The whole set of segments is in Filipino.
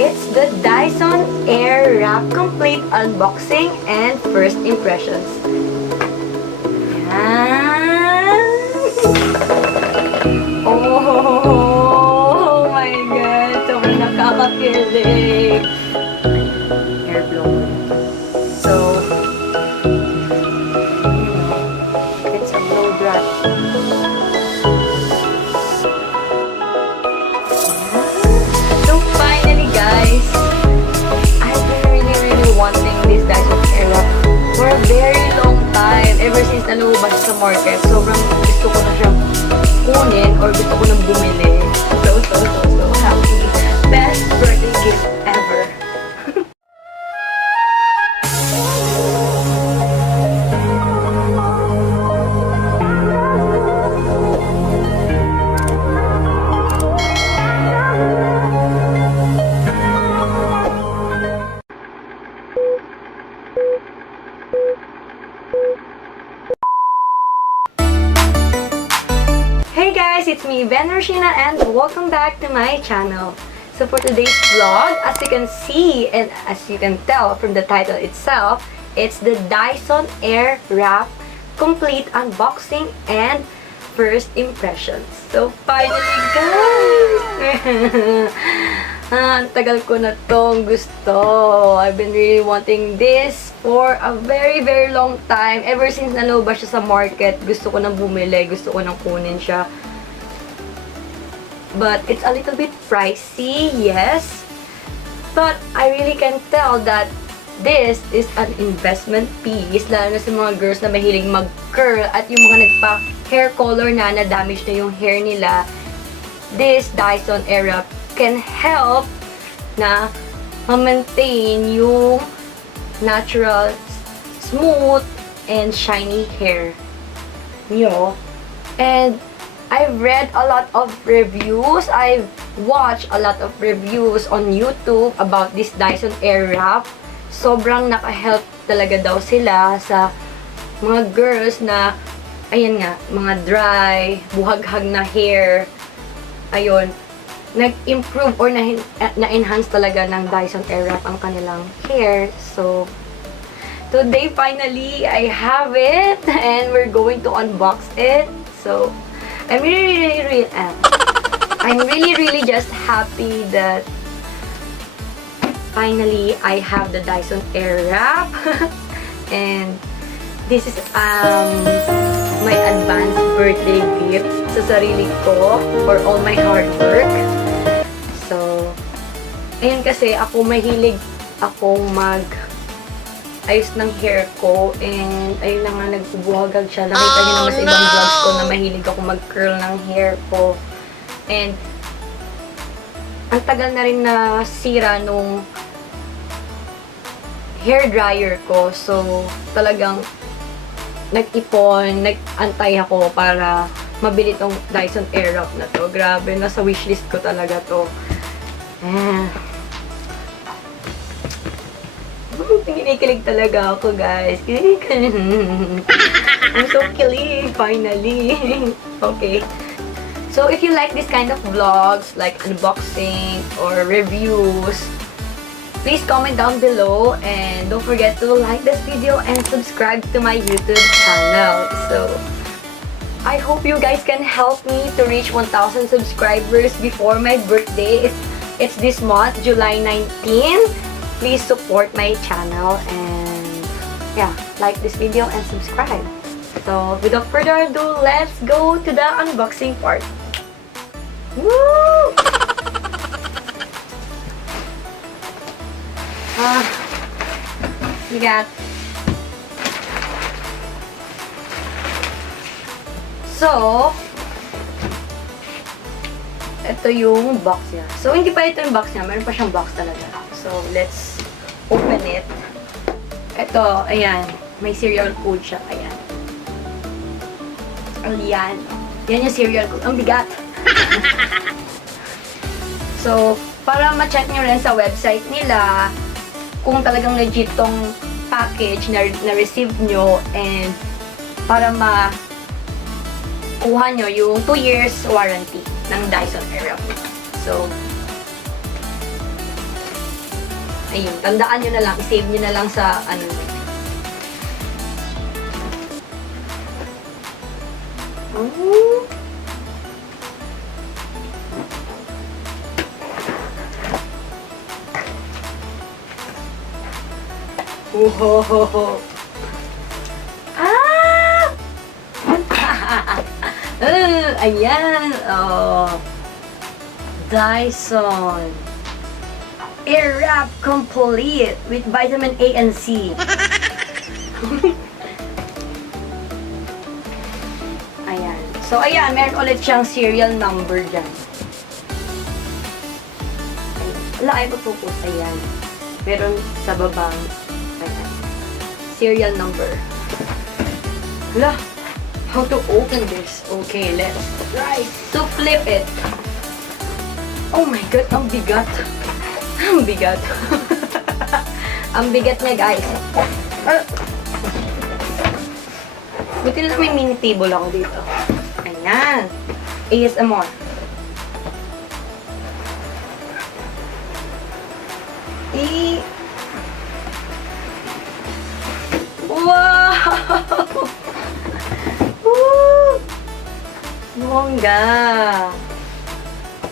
It's the DYSON AIRWRAP Complete Unboxing and First Impressions. Yan! Oh my God! Sobrang nakakakilig! Air blower. So, it's a blow dry. So finally guys, I've been really wanting this DYSON AIRWRAP for a very long time. Ever since nalubas sa market, sobrang gusto ko na siyang kunin or gusto ko nang bumili. So happy. Best birthday gift ever. Hey guys, it's me, Vena Roshiena, and welcome back to my channel. So for today's vlog, as you can see and as you can tell from the title itself, it's the DYSON AIRWRAP Complete Unboxing and First Impressions. So finally guys! Ang tagal ko na tong gusto. I've been really wanting this for a very long time. Ever since nalubas siya sa market, gusto ko nang bumili, gusto ko nang kunin siya. But it's a little bit pricey, yes. But I really can tell that this is an investment piece, lalo na sa mga girls na mahilig mag-curl at yung mga nagpa-hair color na damage na yung hair nila. This DYSON AIRWRAP can help na ma-maintain yung natural, smooth, and shiny hair nyo. And I've read a lot of reviews. I've watched a lot of reviews on YouTube about this DYSON AIRWRAP. Sobrang naka-help talaga daw sila sa mga girls na, ayan nga, mga dry, buhaghag na hair. Ayun, nag-improve or na-enhance talaga ng DYSON AIRWRAP ang kanilang hair. So, today finally, I have it and we're going to unbox it. So, I'm really just happy that finally I have the DYSON AIRWRAP and this is my advanced birthday gift sa sarili ko for all my hard work. So, ayun kasi ako mahilig akong ayos ng hair ko and ayun na nga nagbubuhagag siya. Nakita niyo naman sa ibang vlogs ko na mahilig ako mag-curl ng hair ko. And ang tagal na rin na sira nung hair dryer ko. So talagang nag-ipon, nag-antay ako para mabili tong DYSON AIRWRAP na to. Grabe, nasa wishlist ko talaga to. Kinikilig talaga ako, guys. I'm so kilig, finally. Okay. So, if you like this kind of vlogs, like unboxing or reviews, please comment down below and don't forget to like this video and subscribe to my YouTube channel. So, I hope you guys can help me to reach 1,000 subscribers before my birthday. It's this month, July 19. Please support my channel and yeah, like this video and subscribe. So, without further ado, let's go to the unboxing part. Woo! We got. So, ito yung box niya. So, hindi pa ito yung box niya. Meron pa siyang box talaga. So, let's open it. Ito, ayan. May serial code siya. Ayan. Ayan. Yan yung serial code. Ang bigat. So, para ma-check nyo rin sa website nila kung talagang legit tong package na receive nyo and para kuha nyo yung 2 years warranty ng DYSON AIRWRAP. So, Ayun, tandaan nyo na lang, i-save nyo na lang sa ano. Oh. Uhohoho. Ah! Ayan. Oh. DYSON AIRWRAP complete with vitamin A and C. Ayan. So, ayan. Meron ulit siyang serial number dyan. Wala ay focus. Ayan. Meron sa babang ayan. Serial number. Hala. How to open this? Okay, let's try to flip it. Oh my God, ang bigat. Ang bigat. Ang bigat niya, guys. Buti na may mini table ako dito. Ayan. ASMR. Wow! Woo! Bongga.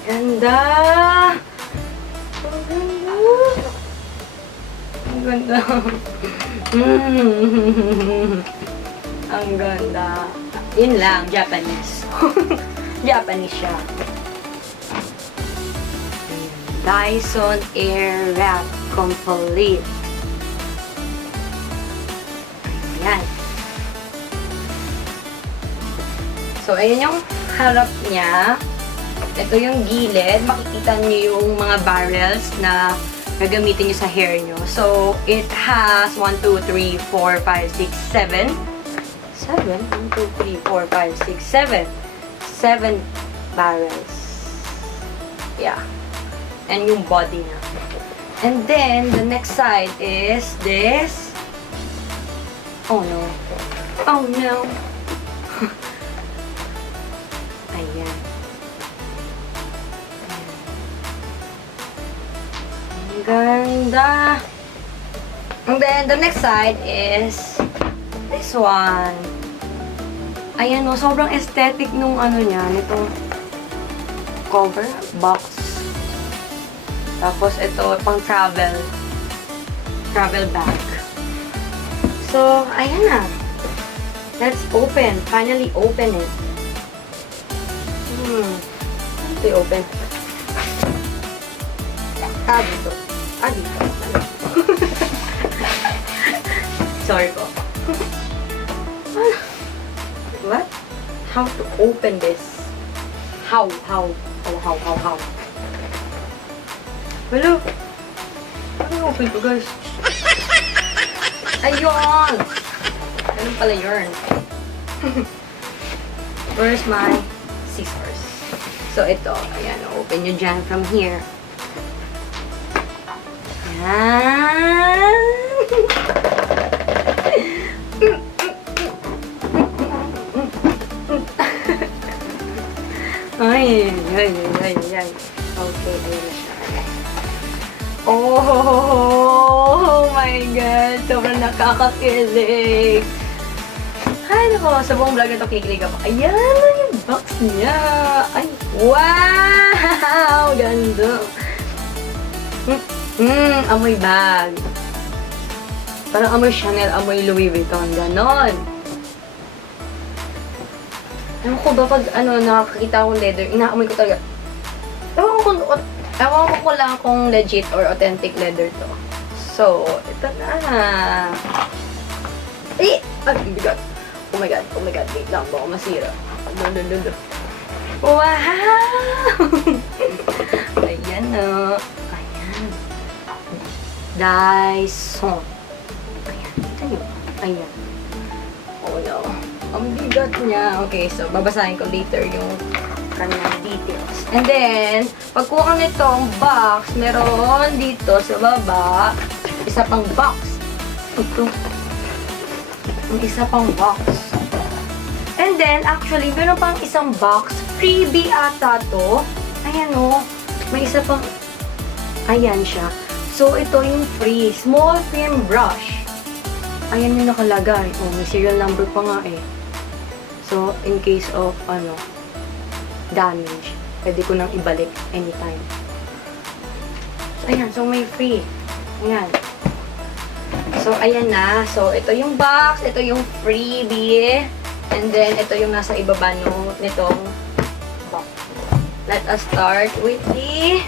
Ganda! Ang ganda! Ang ganda! Ang ganda! Yun lang, Japanese. Japanese siya. DYSON AIRWRAP complete. Ayan. So, ayan yung harap niya. Ito yung gilid. Makikita niyo yung mga barrels na gagamitin niyo sa hair niyo. So, it has 1, 2, 3, 4, 5, 6, 7. 7? 1, 2, 3, 4, 5, 6, 7. 7 barrels. Yeah. And yung body niya. And then, the next side is this. Oh no. Oh no. Ayan. Ang ganda. And then, the next side is this one. Ayan o, sobrang aesthetic nung ano niya, nitong cover, box. Tapos, ito, pang travel bag. So, ayan na. Let's open. Finally open it. Ito open. Dito. Dito. Sorry po. What? How to open this? How? Hello? Ano open ko, guys? Ayun! Ganun pala yun. Where's my scissors? So, ito. Ayan, open nyo dyan from here. Ayan! Ay. Okay, ayun na siya. Oh my God! Sobrang nakakakilig! Ay, nako, sa buong vlog na ito, kikilig ako. Ayan na yung box niya! Ay, wow! Ganda! Amoy bag. Parang amoy Chanel, amoy Louis Vuitton. Ganon. Ewan ko ba pag nakakita akong leather, inaamoy ko talaga. Ewan ko lang kung legit or authentic leather to. So, ito na. Eh! Ay, bigat. Oh my God. Wait lang, baka masira. Wow! Ayan o. Ayan. DYSON. Ayan. Ito nyo. Ayan. Oh no. Ang bigat niya. Okay, so babasahin ko later yung kanyang details. And then, pagkuha nitong box, meron dito sa baba, isa pang box. Ito. Ang isa pang box. And then, actually, meron pang isang box. Freebie ata to. Ayan o. May isa pang, ayan siya. So, ito yung free. Small firm brush. Ayan yung nakalagay. Oh, may serial number pa nga eh. So, in case of, damage, pwede ko nang ibalik anytime. So, ayan. So, may free. Ayan. So, ayan na. So, ito yung box. Ito yung freebie. And then, ito yung nasa ibaba nitong box. Let us start with the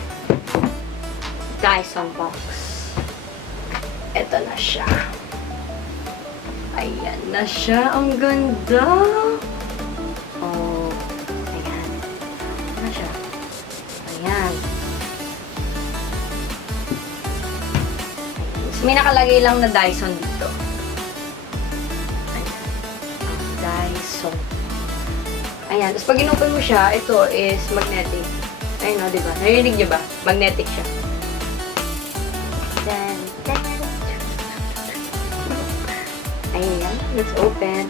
DYSON box. Ito na siya. Ayan na siya. Ang ganda. Oh. Ayan. Ayan na siya. Ayan. So, may nakalagay lang na DYSON dito. Ayan. DYSON. Ayan. Tapos, pag inopen mo siya, ito is magnetic. Ayun o, diba? Narinig niyo ba? Magnetic siya. Ayan. Let's open.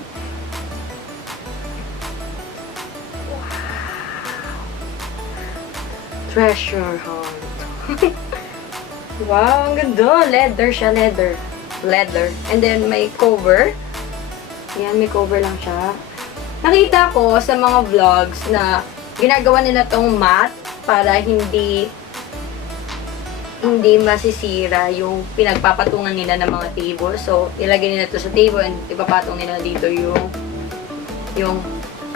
Wow. Treasure hunt. Wow, ang ganda. Leather siya, leather. Leather. And then, may cover. Ayan, may cover lang siya. Nakita ko sa mga vlogs na ginagawa nila tong mat para hindi masisira yung pinagpapatungan nila ng mga table. So, ilagay nila to sa table and ipapatong nila dito yung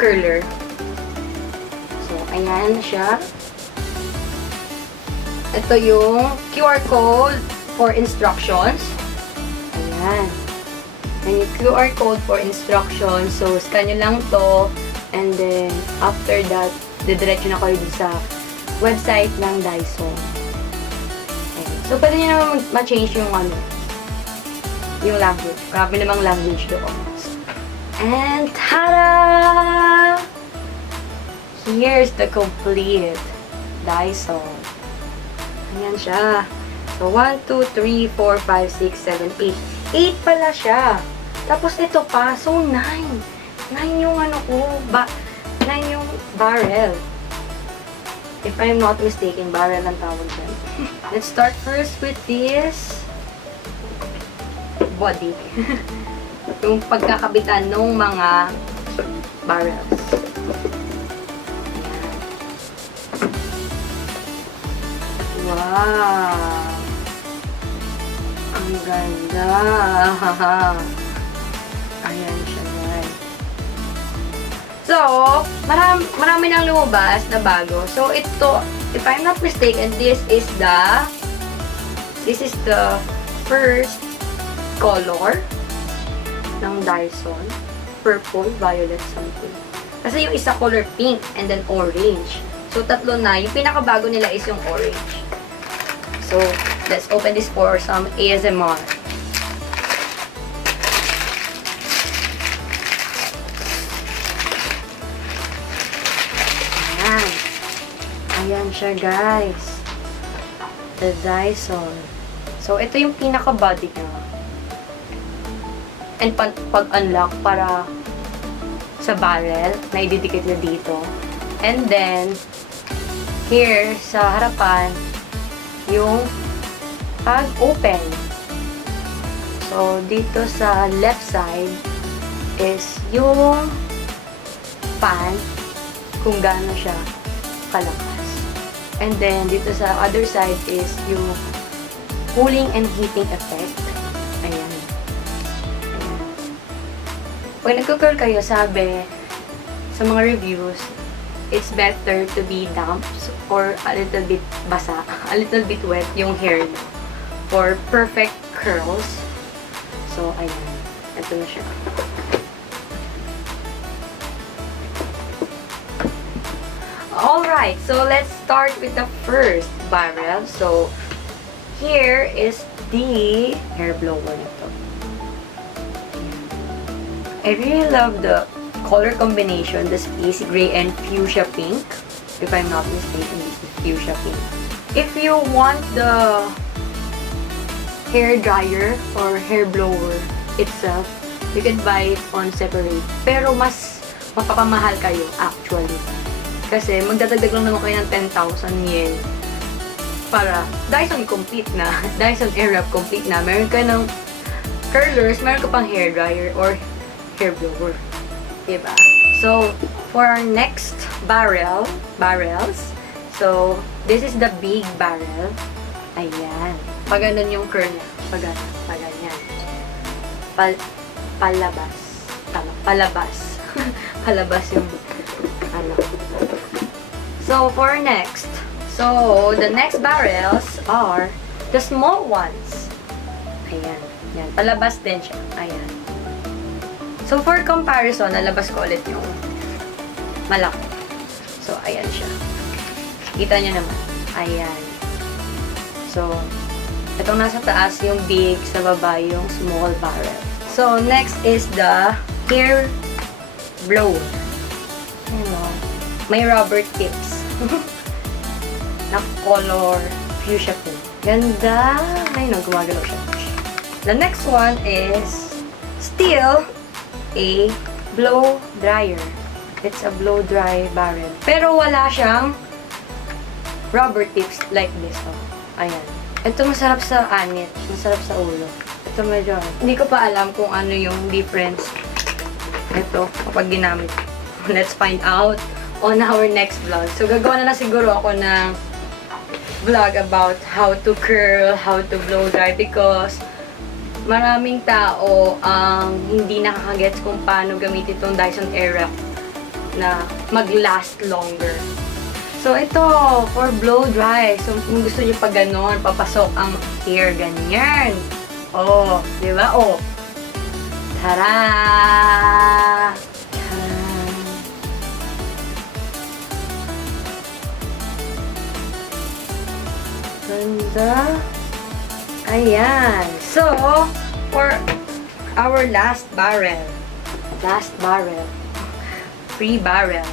curler. So, ayan siya. Ito yung QR code for instructions. Ayan. And yung QR code for instructions. So, scan nyo lang to. And then, after that, didiretso na kayo sa website ng DYSON. So, pwede nyo naman ma-change yung yung language. Grabe namang language doon. And, tada! Here's the complete DYSON. Ayan siya. So, 1, 2, 3, 4, 5, 6, 7, 8. 8 pala siya. Tapos, ito pa. So, 9. 9 yung 9 yung barrel. If I'm not mistaken, barrel ang tawag dyan. Let's start first with this body. Yung pagkakabitan ng mga barrels. Wow! Ang ganda! Ayan siya, guys. So, marami nang lumabas na bago. So, ito, if I'm not mistaken, this is the first color ng DYSON. Purple, violet, something. Kasi yung isa color pink and then orange. So, tatlo na. Yung pinakabago nila is yung orange. So, let's open this for some ASMR. Ayan siya, guys. The DYSON. So, ito yung pinaka-body niya. And pag-unlock para sa barrel na ididikit na dito. And then, here sa harapan, yung pag-open. So, dito sa left side is yung pan kung gaano siya kalakas. And then, dito sa other side is yung cooling and heating effect. Ayan. Ayan. Pag nagko-curl kayo, sabi sa mga reviews, it's better to be damp or a little bit basa, a little bit wet yung hair nyo for perfect curls. So, ayan. Ito na siya. Alright, so let's start with the first barrel. So, here is the hair blower nito. I really love the color combination, the space gray and fuchsia pink. If I'm not mistaken, this is fuchsia pink. If you want the hair dryer or hair blower itself, you can buy it on separate. Pero mas mapapamahal kayo actually. Kasi magdadagdag lang naman kayo ng 10,000 yen para DYSON complete na. DYSON AIRWRAP complete na. Meron ka ng curlers, meron ka pang hair dryer or hair blower. Diba? So, for our next barrels, so, this is the big barrel. Ayan. Pag ganun yung curl niya. Pag ganyan. Palabas. Tama. Palabas. Palabas yung ano. So, for next. So, the next barrels are the small ones. Ayan. Yan. Palabas din siya. Ayan. So, for comparison, nalabas ko ulit yung malaki. So, ayan siya. Kita nyo naman. Ayan. So, itong nasa taas yung big, sa baba yung small barrel. So, next is the hair blower. Ayan o. May rubber tips. Na color fuchsia pink. Ganda! Ay no, gumagalaw siya. The next one is still a blow dryer. It's a blow dry barrel. Pero wala siyang rubber tips like this. Oh. Ayan. Ito masarap sa anit. Masarap sa ulo. Ito medyo, hindi ko pa alam kung ano yung difference ito kapag ginamit. Let's find out on our next vlog. So, gagawa na siguro ako ng vlog about how to curl, how to blow dry because maraming tao ang hindi nakakagets kung paano gamitin itong DYSON AIRWRAP na mag-last longer. So, ito, for blow dry. So, kung gusto nyo pa ganon, papasok ang hair, ganyan. Oh, di ba? Oh. Tara! Ganda. Ayan. So, for our last barrel. Free barrel.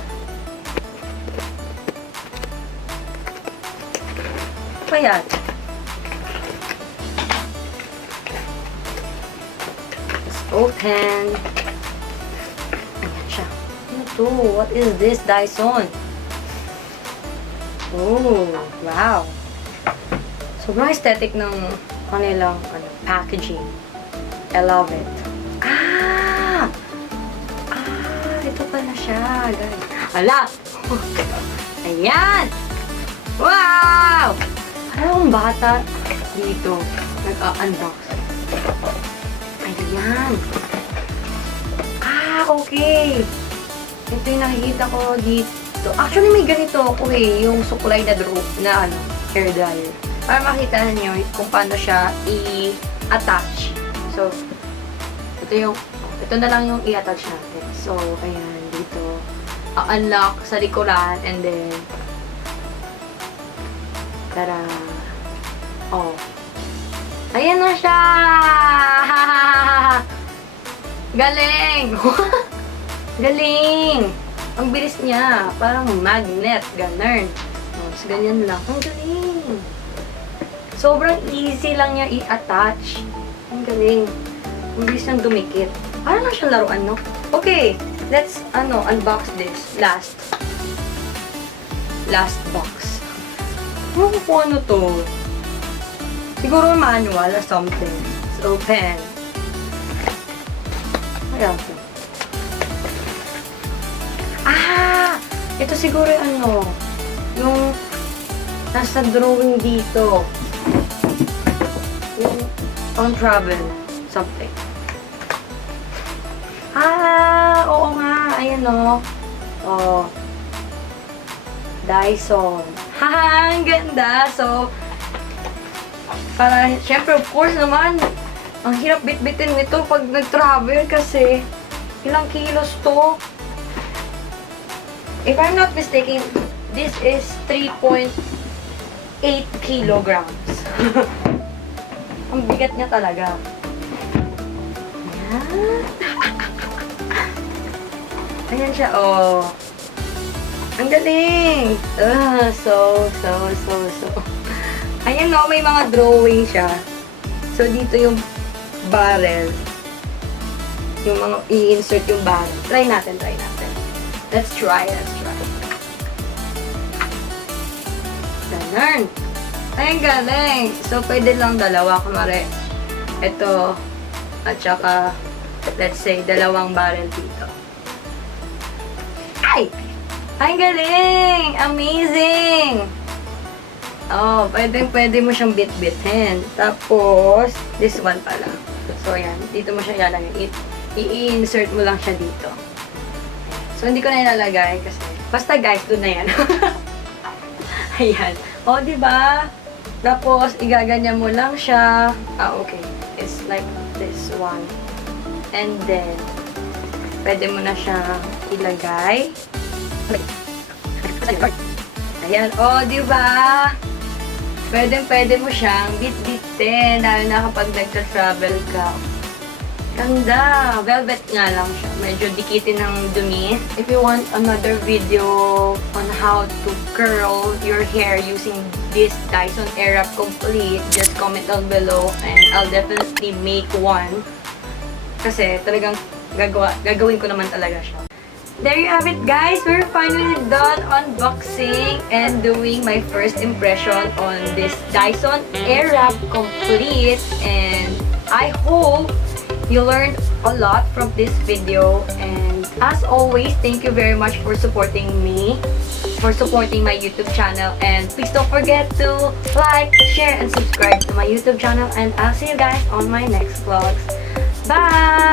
Ayan. Let's open. Ayan siya. Ano to? What is this, DYSON? Oh, wow. Sobrang aesthetic ng kanilang packaging. I love it. Ito pala siya, guys. Ala! Ayan! Wow! Parang bata dito. Nag-unbox. Ayan. Okay. Ito yung nakikita ko dito. Actually, may ganito ako yung suklay na hair dryer. Para makita nyo kung paano siya i-attach. So, ito na lang yung i-attach natin. So, ayan, dito. Unlock sa likuran and then tara. Oh. Ayan na siya! Galing! Galing! Ang bilis niya. Parang magnet. Ganun. Oh, so, ganyan lang. Ang galing! Sobrang easy lang niya i-attach. Ang galing. Ang bilis niyang dumikit. Parang lang siyang laruan, no? Okay. Let's, unbox this. Last box. Ano to? Siguro manual or something. Let's open. Ayan to. Ito siguro yung nasa drawing dito. Yung on travel. Something. Oo nga. Ayan o. Oh. DYSON. Ang ganda. So, para, syempre, of course naman, ang hirap bit-bitin nito pag nag-travel kasi ilang kilos to. If I'm not mistaken, this is 3.8 kilograms. Ang bigat niya talaga. Ayan. Ayan siya, oh. Ang galing! So. Ayan, no, may mga drawing siya. So, dito yung barrel. Yung mga, i-insert yung barrel. Try natin. Let's try. Ganun. Ay, galing! So, pwede lang dalawa. Kumari, ito, at saka, let's say, dalawang barrel dito. Ay! Ay, galing! Amazing! Oh, pwede mo siyang bit-bitin. Tapos, this one pala. So, yan. Dito mo siya ilalagay. I-insert mo lang siya dito. So, hindi ko na ilalagay kasi, basta guys, doon na yan. Ayan. O, diba? Tapos, igaganyan mo lang siya. Okay. It's like this one. And then, pwede mo na siyang ilagay. Ayan. O, diba? Pwede mo siyang bit-bitin. Lalo na kapag nagtra-travel ka. Ganda! Velvet nga lang siya. Medyo dikitin ng dumi. If you want another video on how to curl your hair using this DYSON AIRWRAP Complete, just comment down below and I'll definitely make one. Kasi talagang gagawin ko naman talaga siya. There you have it, guys! We're finally done unboxing and doing my first impression on this DYSON AIRWRAP Complete. And I hope you learned a lot from this video, and as always, thank you very much for supporting me, for supporting my YouTube channel, and please don't forget to like, share, and subscribe to my YouTube channel, and I'll see you guys on my next vlogs. Bye!